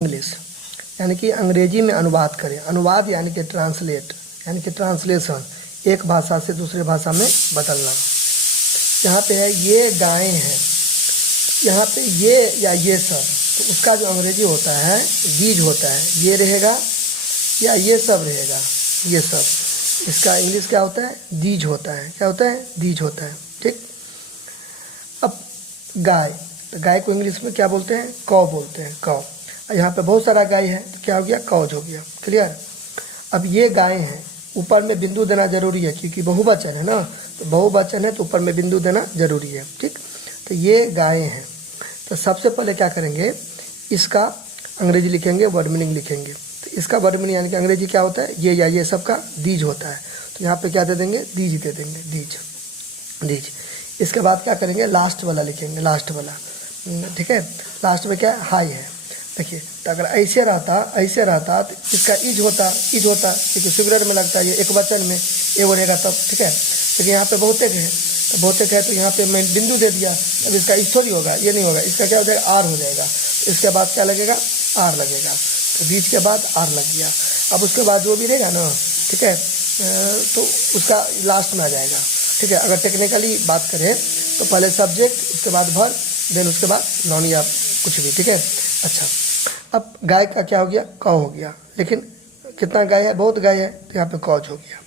English यानी कि अंग्रेजी में अनुवाद करें। अनुवाद यानी कि ट्रांसलेट यानी कि ट्रांसलेशन, एक भाषा से दूसरे भाषा में बदलना। यहाँ पे है ये गायें हैं, यहाँ पे ये या ये सब, तो उसका जो अंग्रेजी होता है दीज होता है, ये रहेगा या ये सब रहेगा, ये सब। इसका इंग्लिश क्या होता है? दीज होता है। क्या होता है? दीज होता है। ठीक। अब गाय, तो गाय को इंग्लिश में क्या बोलते हैं? कौ बोलते हैं, कौ। यहाँ पे बहुत सारा गाय है तो क्या हो गया? कौज हो गया। क्लियर। अब ये गाय हैं, ऊपर में बिंदु देना जरूरी है क्योंकि बहुवचन है ना, तो बहुवचन है तो ऊपर में बिंदु देना जरूरी है। ठीक। तो ये गायें हैं, तो सबसे पहले क्या करेंगे, इसका अंग्रेजी लिखेंगे, वर्ड मीनिंग लिखेंगे। तो इसका वर्ड मीनिंग यानी कि अंग्रेजी क्या होता है? ये या ये सब का दीज होता है, तो यहाँ पे क्या दे देंगे? दीज दे देंगे, दीज, दीज। इसके बाद क्या करेंगे? लास्ट वाला लिखेंगे, लास्ट वाला। ठीक है। लास्ट में क्या है? हाई है। देखिए, तो अगर ऐसे रहता तो इसका इज होता क्योंकि सिंगुलर में लगता है, ये एक वचन में एगो रहेगा तब। ठीक है। लेकिन यहाँ पे बहुतेक है, तो बहुतेक है तो यहाँ पे मैं बिंदु दे दिया, अब इसका इज थोड़ी होगा, ये नहीं होगा, इसका क्या हो जाएगा? आर हो जाएगा। इसके बाद क्या लगेगा? आर लगेगा, तो बीच के बाद आर लग गया। अब उसके बाद जो भी रहेगा ना, ठीक है, तो उसका लास्ट में आ जाएगा। ठीक है। अगर टेक्निकली बात करें तो पहले सब्जेक्ट, उसके बाद वर्ब, देन उसके बाद नॉन या कुछ भी। ठीक है। अच्छा, अब गाय का क्या हो गया? कौ हो गया। लेकिन कितना गाय है? बहुत गाय है, तो यहाँ पे कौज हो गया।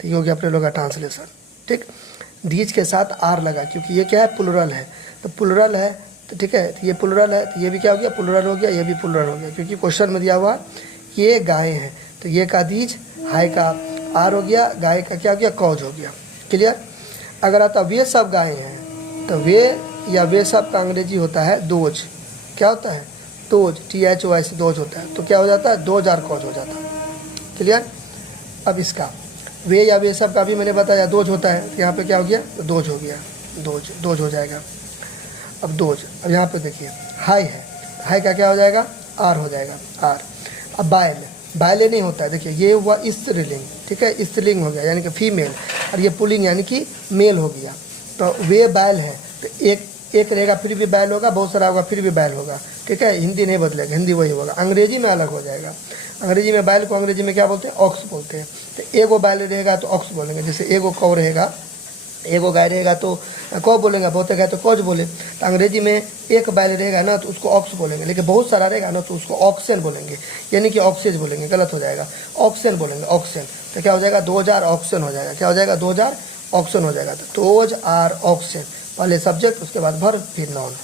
तो ये हो गया अपने लोग का ट्रांसलेशन। ठीक। दीज के साथ आर लगा क्योंकि ये क्या है? प्लुरल है, तो प्लुरल है, तो ठीक है, तो ये प्लुरल है, तो ये भी क्या हो गया? प्लुरल हो गया, ये भी प्लुरल हो गया क्योंकि क्वेश्चन में दिया हुआ ये गायें हैं, तो ये का दीज, हाय का आर हो गया, गाय का क्या हो गया? कौज हो गया। क्लियर। अगर आता वे सब गायें हैं, तो वे या वे सब का अंग्रेजी होता है दोज। क्या होता है? दोज, THOS, दोज होता है, तो क्या हो जाता है? दोज आर कौज हो जाता है। क्लियर। अब इसका वे या वे सब का भी मैंने बताया दोज होता है, तो यहाँ पे क्या हो गया? तो दोज हो गया, दोज, दोज हो जाएगा। अब दोज, अब यहाँ पे देखिए हाई है, हाई का क्या हो जाएगा? आर हो जाएगा, आर। अब बायल, बायले नहीं होता है, देखिए ये हुआ स्त्रीलिंग। ठीक है, स्त्रीलिंग हो गया यानी कि फीमेल, और ये पुल्लिंग यानी कि मेल हो गया। तो वे बैल है, तो एक रहेगा फिर भी बैल होगा, बहुत सारा होगा फिर भी बैल होगा। ठीक है। हिंदी नहीं बदलेगा, हिंदी वही होगा, अंग्रेजी में अलग हो जाएगा। अंग्रेजी में बैल को अंग्रेजी में क्या बोलते हैं? ऑक्स बोलते हैं। तो एगो बैल रहेगा तो ऑक्स बोलेंगे, जैसे एगो कौ रहेगा, एगो गाय रहेगा तो कौ बोलेंगे, बहुते गाय तो कौज बोले। तो अंग्रेजी में एक बैल रहेगा ना तो उसको ऑक्स बोलेंगे, लेकिन बहुत सारा रहेगा ना तो उसको ऑक्सेन बोलेंगे, यानी कि ऑक्सेज बोलेंगे, गलत हो जाएगा, ऑक्सेन बोलेंगे, ऑक्सेन। तो क्या हो जाएगा? 2000 ऑक्सेन हो जाएगा। क्या हो जाएगा? 2000 ऑक्सेन हो जाएगा। तो दोज आर ऑक्सेन, पहले सब्जेक्ट, उसके बाद वर्ब, फिर नाउन।